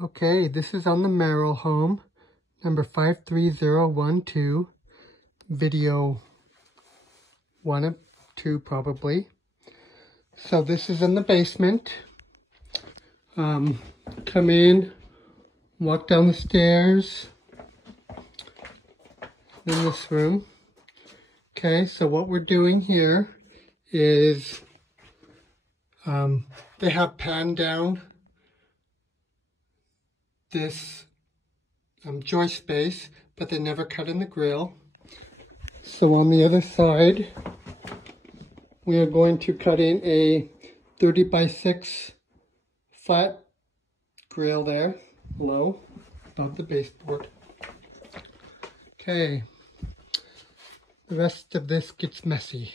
Okay, this is on the Merrell home, number 53012, video 1 of 2 probably. So this is in the basement. Come in, walk down the stairs, in this room. Okay, so what we're doing here is they have panned down this joist base, but they never cut in the grill. So on the other side, we are going to cut in a 30 by 6 flat grill there, low, above the baseboard. Okay, the rest of this gets messy.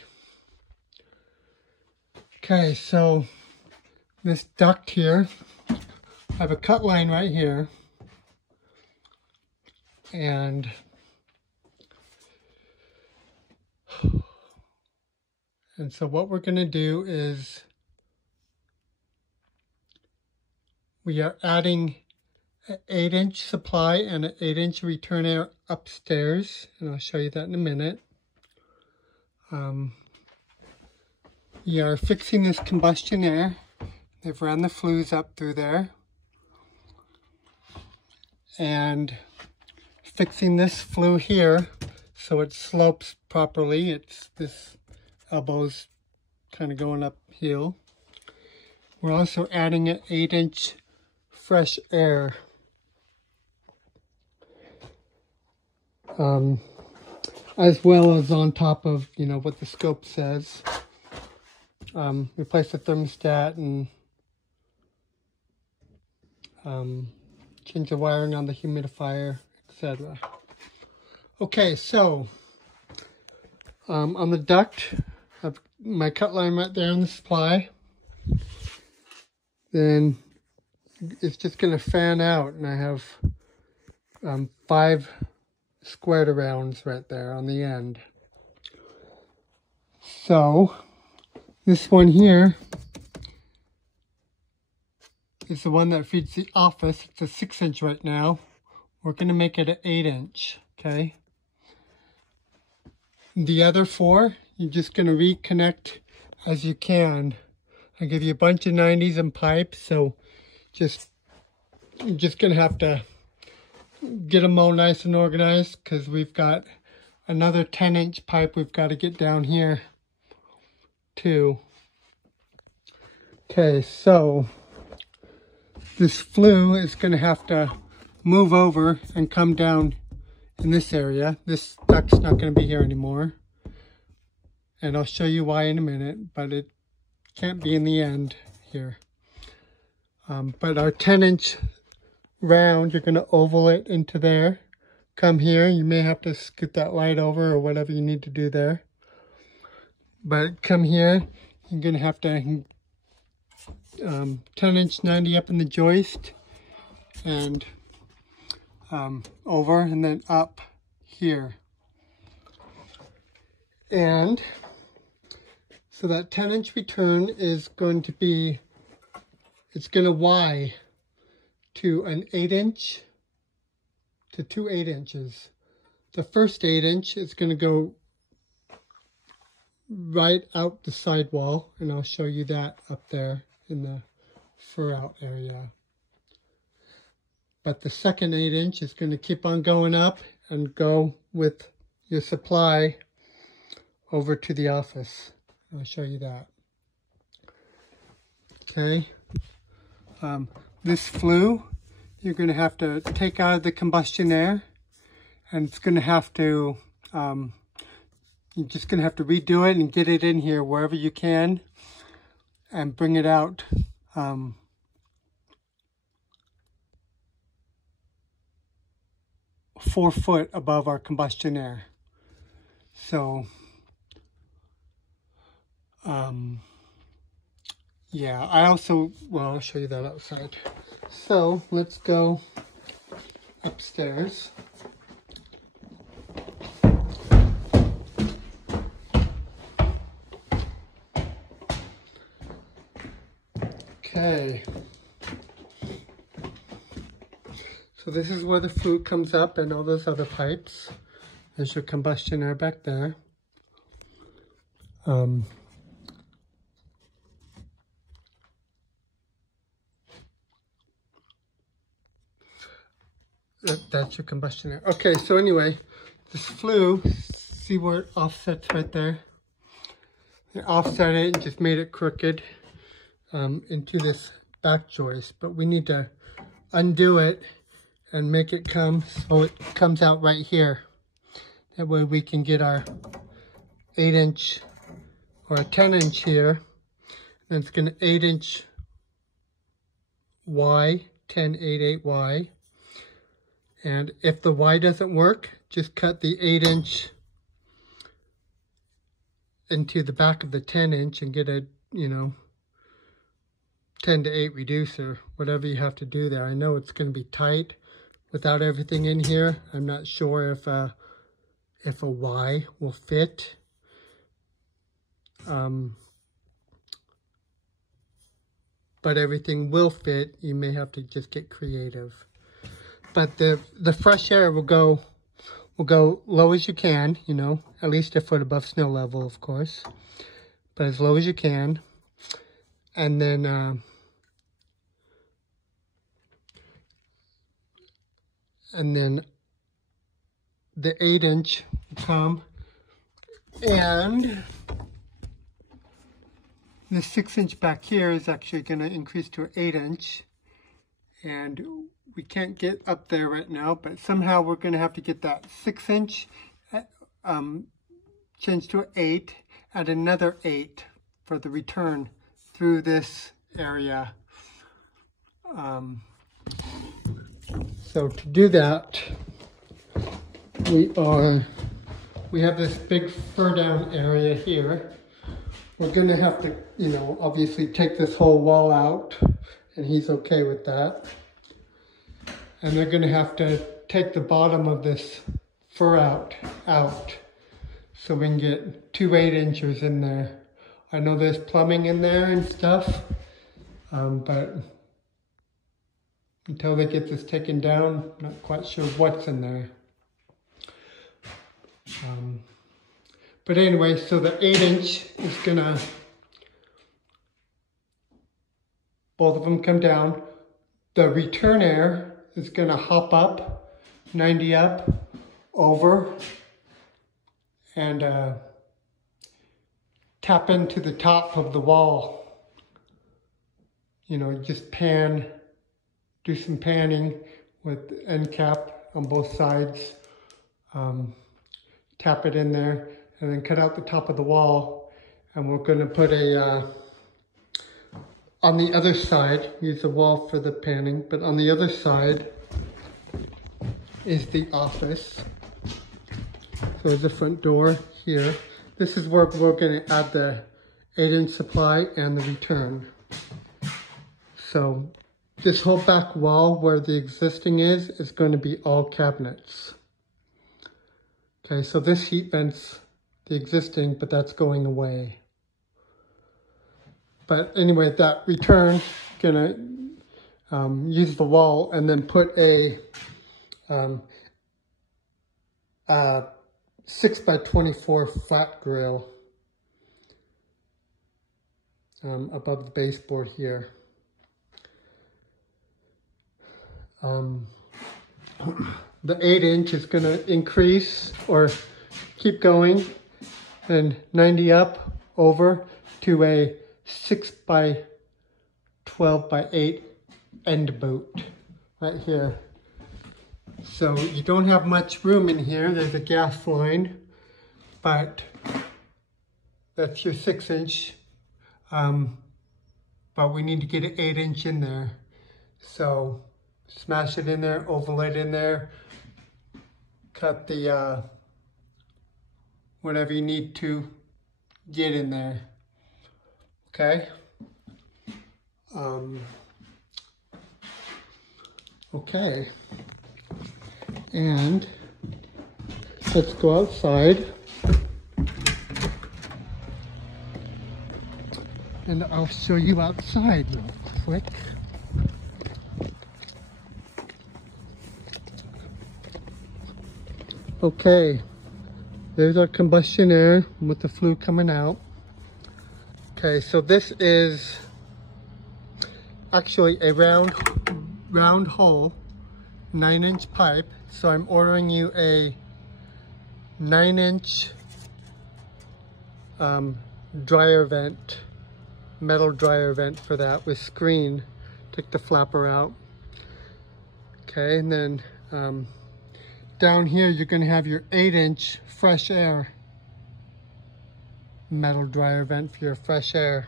Okay, so this duct here, I have a cut line right here, and so what we're going to do is we are adding an 8-inch supply and an 8-inch return air upstairs, and I'll show you that in a minute. We are fixing this combustion air. They've run the flues up through there. And fixing this flue here so it slopes properly. It's this elbow's kind of going uphill. We're also adding an 8-inch fresh air. As well as on top of, what the scope says. Replace the thermostat and change the wiring on the humidifier, etc. Okay, so on the duct, I have my cut line right there on the supply. Then it's just going to fan out, and I have 5 squared arounds right there on the end. So this one here is the one that feeds the office. It's a 6-inch right now. We're going to make it an 8-inch, okay? The other 4, you're just going to reconnect as you can. I give you a bunch of 90s and pipes, so you're just going to have to get them all nice and organized, because we've got another 10-inch pipe we've got to get down here too. Okay, so this flue is going to have to move over and come down in this area. This duct's not going to be here anymore, and I'll show you why in a minute, but it can't be in the end here. But our 10-inch round, you're going to oval it into there. Come here, you may have to scoot that light over or whatever you need to do there. But come here, you're going to have to 10-inch 90 up in the joist and over and then up here. And so that 10-inch return is going to be, it's going to Y to an 8-inch to 2 8-inches. The first 8-inch is going to go right out the sidewall, and I'll show you that up there in the fur out area. But the second 8-inch is going to keep on going up and go with your supply over to the office. I'll show you that. Okay. This flue, you're going to have to take out of the combustion air, and it's going to have to, you're just going to have to redo it and get it in here wherever you can and bring it out 4 foot above our combustion air. So, yeah, I'll show you that outside. So let's go upstairs. Okay. So this is where the flue comes up and all those other pipes. There's your combustion air back there. That's your combustion air. Okay, so anyway, this flue, see where it offsets right there? It offset it and just made it crooked into this back joist, but we need to undo it and make it come so it comes out right here. That way we can get our 8-inch or a 10-inch here. And it's going to 8-inch Y, 1088Y. And if the Y doesn't work, just cut the 8-inch into the back of the 10-inch and get a, 10 to 8 reducer, whatever you have to do there. I know it's going to be tight without everything in here. I'm not sure if a Y will fit. But everything will fit. You may have to just get creative. But the fresh air will go low as you can, at least a foot above snow level, of course, but as low as you can. And then the 8-inch will come, and the 6-inch back here is actually going to increase to an 8-inch, and we can't get up there right now, but somehow we're going to have to get that 6-inch changed to an 8, add another 8 for the return through this area. So to do that, we have this big fur down area here. We're going to have to, obviously take this whole wall out, and he's okay with that. And they're going to have to take the bottom of this fur out so we can get 2 8-inchers in there. I know there's plumbing in there and stuff, but until they get this taken down, I'm not quite sure what's in there. But anyway, so the 8-inch is gonna, both of them come down. The return air is gonna hop up, 90 up, over, and tap into the top of the wall. Just pan, do some panning with the end cap on both sides. Tap it in there, and then cut out the top of the wall. And we're going to put on the other side, use the wall for the panning, but on the other side is the office. So there's the front door here. This is where we're going to add the 8-inch supply and the return. So this whole back wall where the existing is going to be all cabinets. Okay, so this heat vents the existing, but that's going away. But anyway, that return, gonna use the wall and then put a 6x24 flat grill above the baseboard here. The 8-inch is going to increase or keep going, and 90 up over to a 6x12x8 end boot right here. So you don't have much room in here. There's a gas line, but that's your 6-inch. But we need to get an 8-inch in there. So smash it in there, oval it in there, cut the whatever you need to get in there. Okay. Okay. And let's go outside. And I'll show you outside real quick. Okay, there's our combustion air with the flue coming out. Okay, so this is actually a round hole, 9-inch pipe. So I'm ordering you a 9-inch dryer vent, metal dryer vent for that with screen. Take the flapper out. Okay, and then down here you're going to have your 8-inch fresh air metal dryer vent for your fresh air.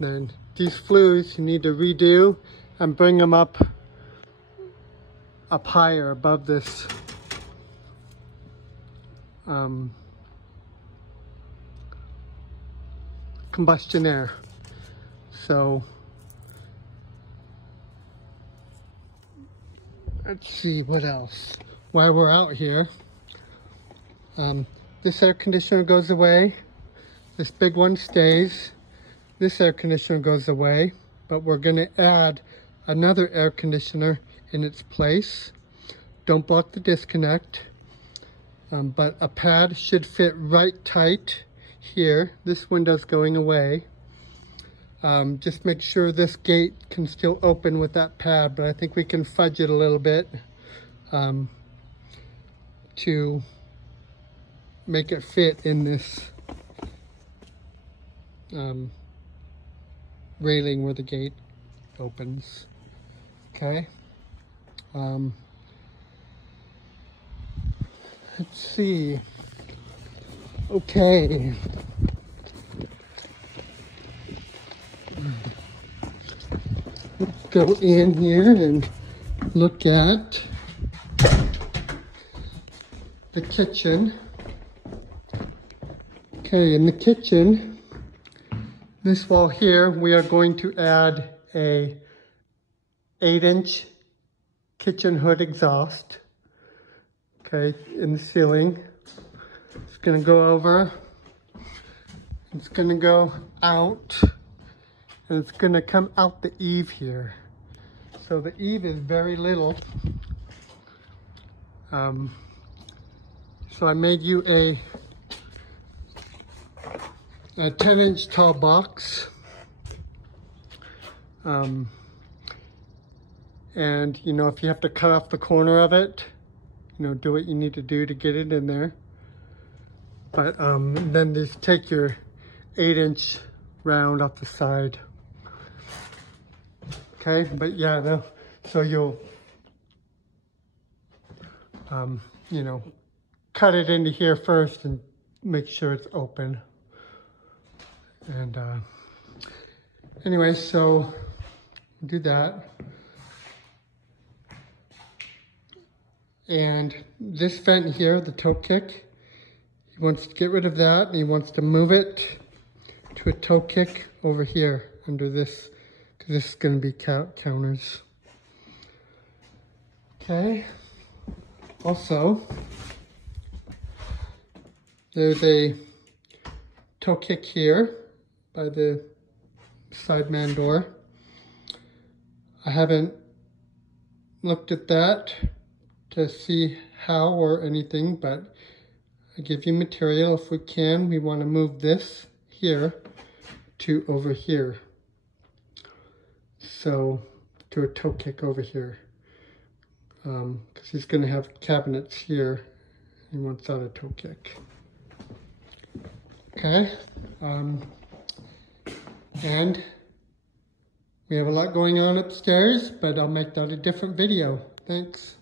Then these flues you need to redo and bring them up higher above this combustion air. So let's see what else. While we're out here, this air conditioner goes away. This big one stays. This air conditioner goes away, but we're going to add another air conditioner in its place. Don't block the disconnect, but a pad should fit right tight here. This window's going away. Just make sure this gate can still open with that pad, but I think we can fudge it a little bit to make it fit in this railing where the gate opens. Okay. Let's see. Okay. Let's go in here and look at the kitchen. Okay, in the kitchen, this wall here, we are going to add a 8-inch kitchen hood exhaust. Okay, in the ceiling. It's gonna go over. It's gonna go out. And it's gonna come out the eave here. So the eave is very little. So I made you a 10-inch tall box. And you know, if you have to cut off the corner of it, you know, do what you need to do to get it in there. But then just take your 8-inch round off the side. Okay, but yeah, no, so you'll, you know, cut it into here first and make sure it's open. And anyway, so do that. And this vent here, the toe kick, he wants to get rid of that and he wants to move it to a toe kick over here under this, because this is going to be counters. Okay. Also, there's a toe kick here by the side man door. I haven't looked at that to see how or anything, but I give you material. If we can, we want to move this here to over here. So to a toe kick over here. Because he's going to have cabinets here. He wants out a toe kick. Okay. And we have a lot going on upstairs, but I'll make that a different video. Thanks.